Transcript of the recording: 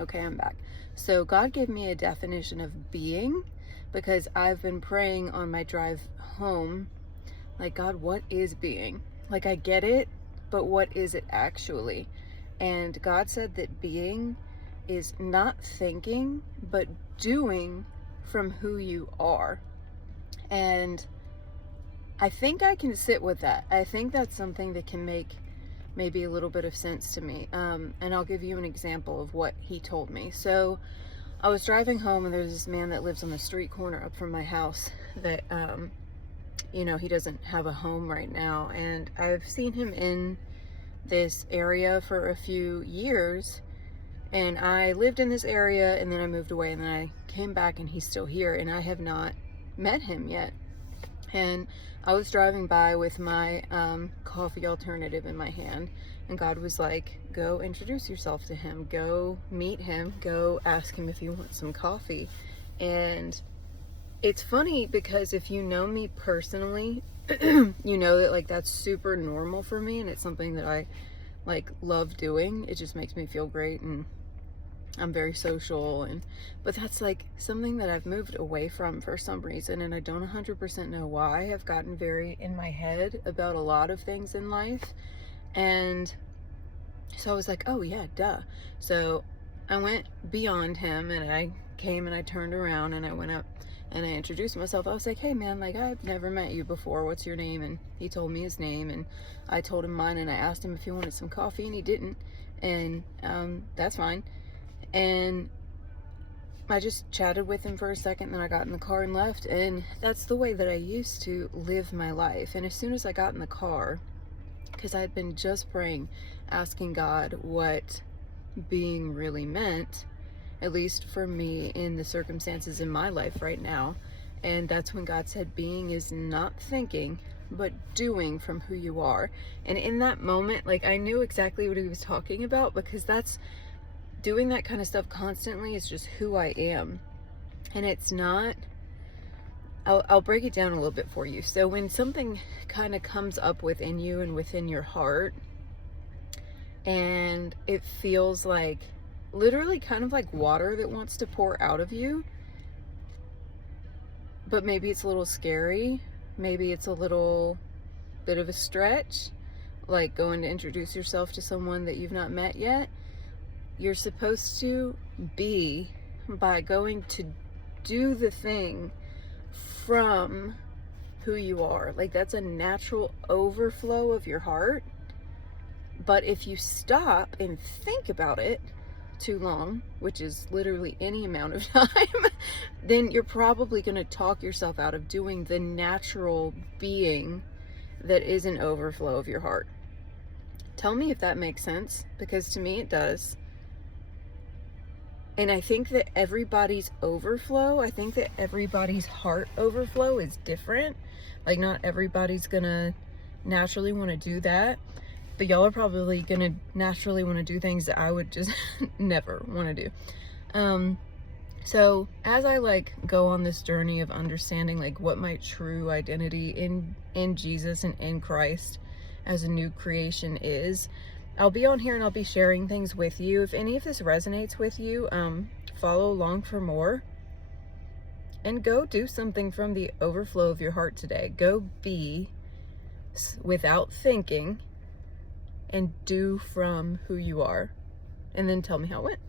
Okay, I'm back. So God gave me a definition of being because I've been praying on my drive home, like, God, what is being? Like, I get it, but what is it actually? And God said that being is not thinking, but doing from who you are. And I think I can sit with that. I think that's something that can make maybe a little bit of sense to me. And I'll give you an example of what he told me. So I was driving home, and there's this man that lives on the street corner up from my house that, he doesn't have a home right now. And I've seen him in this area for a few years. And I lived in this area, and then I moved away, and then I came back, and he's still here, and I have not met him yet. And I was driving by with my coffee alternative in my hand, and God was like, go introduce yourself to him, go meet him, go ask him if you want some coffee. And it's funny because if you know me personally, you know that like that's super normal for me, and it's something that I like love doing. It just makes me feel great, and I'm very social, but that's like something that I've moved away from for some reason, and I don't 100% know why. I've gotten very in my head about a lot of things in life, and so I was like, oh yeah, duh. So I went beyond him, and I came and I turned around and I went up and I introduced myself. I was like, hey man, like, I've never met you before, what's your name? And he told me his name, and I told him mine, and I asked him if he wanted some coffee, and he didn't. And that's fine. And I just chatted with him for a second, then I got in the car and left. And that's the way that I used to live my life. And as soon as I got in the car, because I had been just praying, asking God what being really meant, at least for me in the circumstances in my life right now. And that's when God said, being is not thinking, but doing from who you are. And in that moment, like, I knew exactly what he was talking about, because that's doing that kind of stuff constantly is just who I am. And it's not, I'll break it down a little bit for you. So when something kind of comes up within you and within your heart, and it feels like literally kind of like water that wants to pour out of you, but maybe it's a little scary, maybe it's a little bit of a stretch, like going to introduce yourself to someone that you've not met yet. You're supposed to be, by going to do the thing from who you are. Like, that's a natural overflow of your heart. But if you stop and think about it too long, which is literally any amount of time, then you're probably going to talk yourself out of doing the natural being that is an overflow of your heart. Tell me if that makes sense, because to me it does. And I think that everybody's overflow, I think that everybody's heart overflow is different. Like, not everybody's gonna naturally want to do that, but y'all are probably gonna naturally want to do things that I would just never want to do. So as I like go on this journey of understanding like what my true identity in Jesus and in Christ as a new creation is, I'll be on here and I'll be sharing things with you. If any of this resonates with you, follow along for more, and go do something from the overflow of your heart today. Go be without thinking and do from who you are, and then tell me how it went.